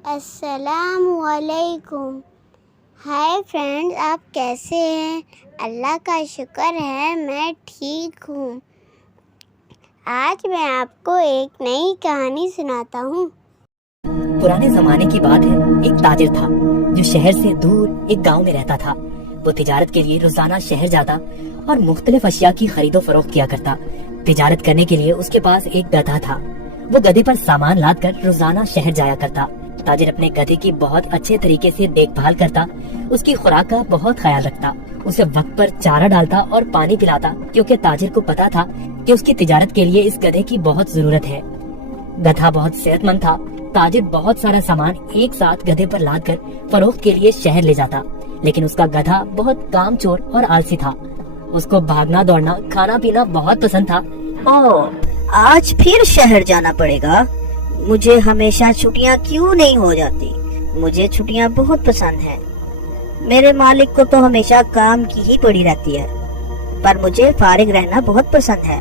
अस्सलामुअलैकुम। Hi friends, आप कैसे हैं? अल्लाह का शुक्र है मैं ठीक हूँ। आज मैं आपको एक नई कहानी सुनाता हूँ। पुराने जमाने की बात है। एक ताजिर था जो शहर से दूर एक गांव में रहता था। वो तिजारत के लिए रोजाना शहर जाता और मुख्तलिफ अशिया की खरीदो फरोख्त किया करता। तिजारत करने के लिए उसके पास एक गधा था। वो गधे पर सामान लाद कर रोजाना शहर जाया करता। ताजिर अपने गधे की बहुत अच्छे तरीके से देखभाल करता, उसकी खुराक का बहुत ख्याल रखता, उसे वक्त पर चारा डालता और पानी पिलाता, क्योंकि ताजिर को पता था कि उसकी तिजारत के लिए इस गधे की बहुत जरूरत है। गधा बहुत सेहतमंद था। ताजिर बहुत सारा सामान एक साथ गधे पर लाद कर फरोख्त के लिए शहर ले जाता, लेकिन उसका गधा बहुत कामचोर और आलसी था। उसको भागना दौड़ना खाना पीना बहुत पसंद था। आज फिर शहर जाना पड़ेगा। मुझे हमेशा छुट्टियां क्यों नहीं हो जाती? मुझे छुट्टियां बहुत पसंद हैं। मेरे मालिक को तो हमेशा काम की ही पड़ी रहती है, पर मुझे फारिग रहना बहुत पसंद है।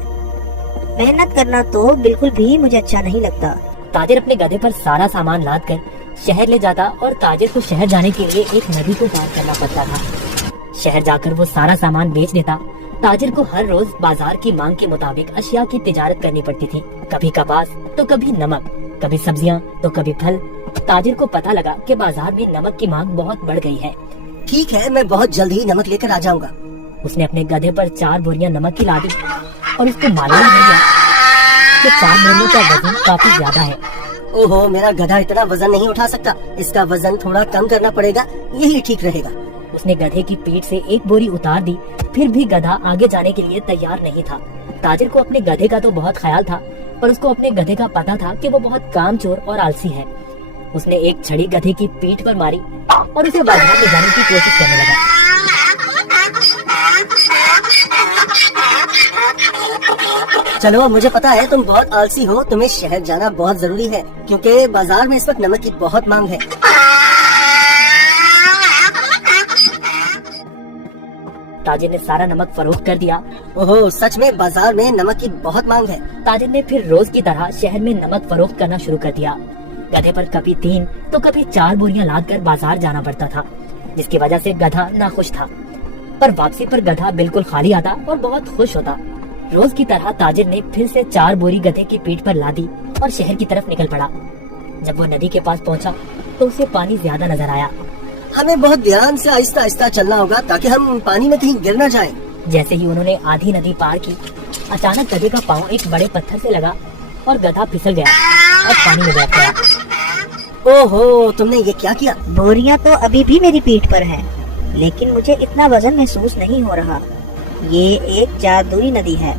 मेहनत करना तो बिल्कुल भी मुझे अच्छा नहीं लगता। ताजिर अपने गधे पर सारा सामान लाद कर शहर ले जाता और ताजिर को शहर जाने के लिए एक नदी को पार करना पड़ता था। शहर जाकर वो सारा सामान बेच देता। ताजिर को हर रोज बाजार की मांग के मुताबिक अशिया की तिजारत करनी पड़ती थी। कभी कपास तो कभी नमक, कभी सब्जियां तो कभी फल। ताजिर को पता लगा कि बाजार में नमक की मांग बहुत बढ़ गई है। ठीक है, मैं बहुत जल्द ही नमक लेकर आ जाऊंगा। उसने अपने गधे पर 4 बोरियां नमक की लादी और उसको मालूम हो गया कि 4 बोरियों का वजन काफी ज्यादा है। ओहो, मेरा गधा इतना वजन नहीं उठा सकता। इसका वजन थोड़ा कम करना पड़ेगा, यही ठीक रहेगा। उसने गधे की पीठ से एक बोरी उतार दी, फिर भी गधा आगे जाने के लिए तैयार नहीं था। ताजिर को अपने गधे का तो बहुत ख्याल था, पर उसको अपने गधे का पता था कि वो बहुत कामचोर और आलसी है। उसने एक छड़ी गधे की पीठ पर मारी और उसे बाजार ले जाने की कोशिश करने लगा। चलो, मुझे पता है तुम बहुत आलसी हो। तुम्हें शहर जाना बहुत जरूरी है, क्योंकि बाजार में इस वक्त नमक की बहुत मांग है। ताजिर ने सारा नमक फरोख्त कर दिया। ओहो, सच में बाजार में नमक की बहुत मांग है। ताजिर ने फिर रोज की तरह शहर में नमक फरोख्त करना शुरू कर दिया। गधे पर कभी 3 तो कभी 4 बोरियां लाद कर बाजार जाना पड़ता था, जिसकी वजह से गधा नाखुश था। पर वापसी पर गधा बिल्कुल खाली आता और बहुत खुश होता। रोज की तरह ताजिर ने फिर से 4 बोरी गधे की पीठ पर लादी और शहर की तरफ निकल पड़ा। जब वो नदी के पास पहुंचा तो उसे पानी ज्यादा नजर आया। हमें बहुत ध्यान से आहिस्ता आहिस्ता चलना होगा ताकि हम पानी में कहीं गिर न जाएं। जैसे ही उन्होंने आधी नदी पार की, अचानक गधे का पाँव एक बड़े पत्थर से लगा और गधा फिसल गया और पानी में बैठ गया। ओहो, तुमने ये क्या किया? बोरियां तो अभी भी मेरी पीठ पर हैं, लेकिन मुझे इतना वजन महसूस नहीं हो रहा। ये एक जादुई नदी है।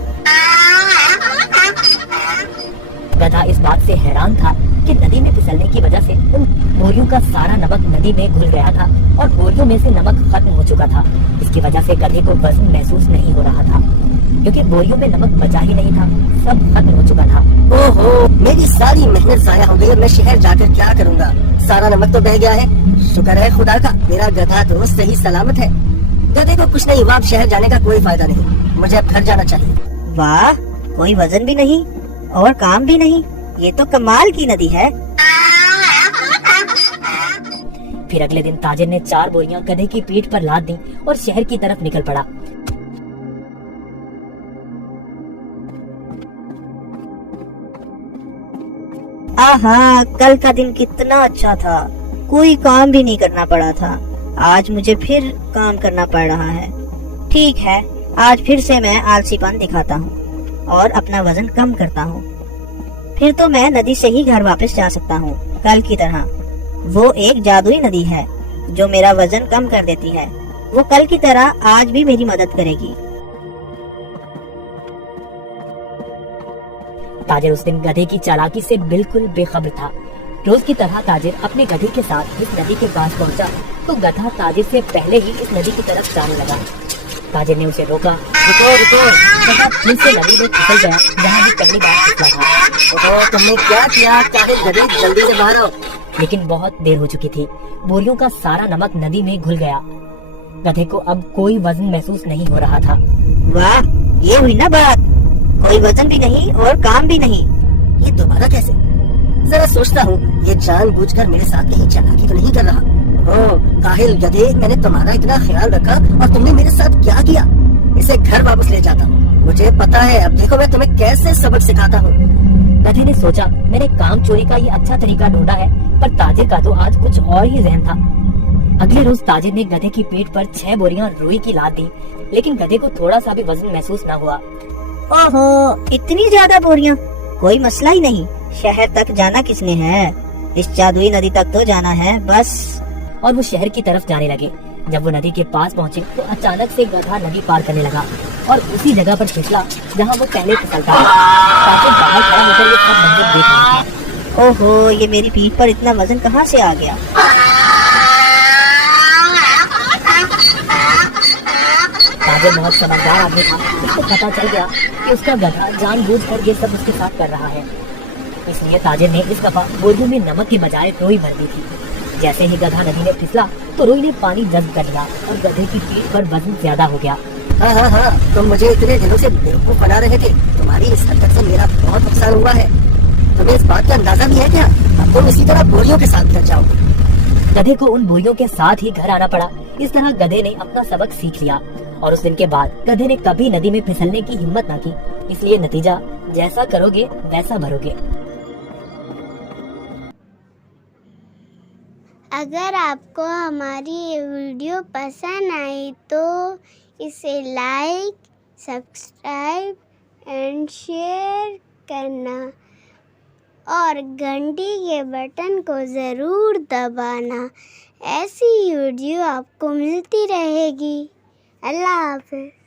गधा इस बात से हैरान था कि नदी में फिसलने की वजह से उन बोरियों का सारा नमक नदी में घुल गया था और बोरियों में से नमक खत्म हो चुका था। इसकी वजह से गधे को वजन महसूस नहीं हो रहा था, क्योंकि बोरियों में नमक बचा ही नहीं था, सब खत्म हो चुका था। ओहो, मेरी सारी मेहनत जाया हो गई। मैं शहर जाकर क्या करूँगा? सारा नमक तो बह गया है। शुक्र है खुदा का, मेरा गधा तो सही सलामत है। गधे को कुछ नहीं हुआ। अब शहर जाने का कोई फायदा नहीं। मुझे अब घर जाना चाहिए। वाह, कोई वजन भी नहीं और काम भी नहीं। ये तो कमाल की नदी है। फिर अगले दिन ताजिर ने 4 बोरियां गधे की पीठ पर लाद दी और शहर की तरफ निकल पड़ा। आहा, कल का दिन कितना अच्छा था। कोई काम भी नहीं करना पड़ा था। आज मुझे फिर काम करना पड़ रहा है। ठीक है, आज फिर से मैं आलसीपन दिखाता हूँ और अपना वजन कम करता हूँ। फिर तो मैं नदी से ही घर वापस जा सकता हूँ, कल की तरह। वो एक जादुई नदी है जो मेरा वजन कम कर देती है। वो कल की तरह आज भी मेरी मदद करेगी। ताजिर उस दिन गधे की चालाकी से बिल्कुल बेखबर था। रोज की तरह ताजिर अपने गधे के साथ इस नदी के पास पहुंचा तो गधा ताजिर से पहले ही इस नदी की तरफ जाने लगा। ताजिर ने उसे रोका। रुको रुको। गधा फिर से नदी में फिसल गया जहाँ वो पहली बार फिसला था। ओहो, तुमने क्या किया? काहे गधे, जल्दी से बाहर आओ। लेकिन बहुत देर हो चुकी थी। बोरियों का सारा नमक नदी में घुल गया। गधे को अब कोई वजन महसूस नहीं हो रहा था। वाह, ये हुई ना बात। कोई वजन भी नहीं और काम भी नहीं। ये दोबारा कैसे? जरा सोचता हूँ ये जानबूझकर मेरे साथ कहीं चालाकी तो नहीं कर रहा। ओ काहिल गधे, मैंने तुम्हारा इतना ख्याल रखा और तुमने मेरे साथ क्या किया। इसे घर वापस ले जाता हूँ, मुझे पता है। अब देखो मैं तुम्हें कैसे सबक सिखाता हूँ। गधे ने सोचा मैंने काम चोरी का ये अच्छा तरीका ढूंढा है, पर ताजिर का तो आज कुछ और ही जहन था। अगले रोज ताजिर ने गधे की पीठ पर 6 बोरियां रुई की लाद दी, लेकिन गधे को थोड़ा सा भी वजन महसूस न हुआ। ओहो, इतनी ज्यादा बोरियां, कोई मसला ही नहीं। शहर तक जाना किसने है, इस जादुई नदी तक तो जाना है बस। और वो शहर की तरफ जाने लगे। जब वो नदी के पास पहुँचे तो अचानक से गधा नदी पार करने लगा और उसी जगह पर फिसला जहाँ वो पहले फिसलता था। ताजिर बाहर खड़ा होकर ये सब मंजर देख रहा था। ओहो, ये मेरी पीठ पर इतना वजन कहाँ से आ गया। ताजिर बहुत समझदार आदमी था, उसको पता चल गया कि उसका गधा जानबूझकर ये सब उसके साथ कर रहा है। इसलिए ताजिर ने इस दफा बोरियों में नमक की बजाय रुई भर दी थी। जैसे ही गधा नदी में फिसला तो रुई ने पानी जब्त कर लिया और गधे की पीठ पर वजन ज्यादा हो गया। हाँ, तुम मुझे इतने दिनों से बेवकूफ बना रहे थे। तुम्हारी इस हरकत से मेरा बहुत नुकसान हुआ है। तुम्हें इस बात का अंदाजा भी है क्या? अब तुम इसी तरह बोरियों के साथ घर जाओगे। गधे को उन बोरियों के साथ ही घर आना पड़ा। इस तरह गधे ने अपना सबक सीख लिया और उस दिन के बाद गधे ने कभी नदी में फिसलने की हिम्मत न की। इसलिए नतीजा जैसा करोगे वैसा भरोगे। अगर आपको हमारी ये वीडियो पसंद आई तो इसे लाइक, सब्सक्राइब एंड शेयर करना और घंटी के बटन को ज़रूर दबाना। ऐसी वीडियो आपको मिलती रहेगी। अल्लाह हाफ़िज़।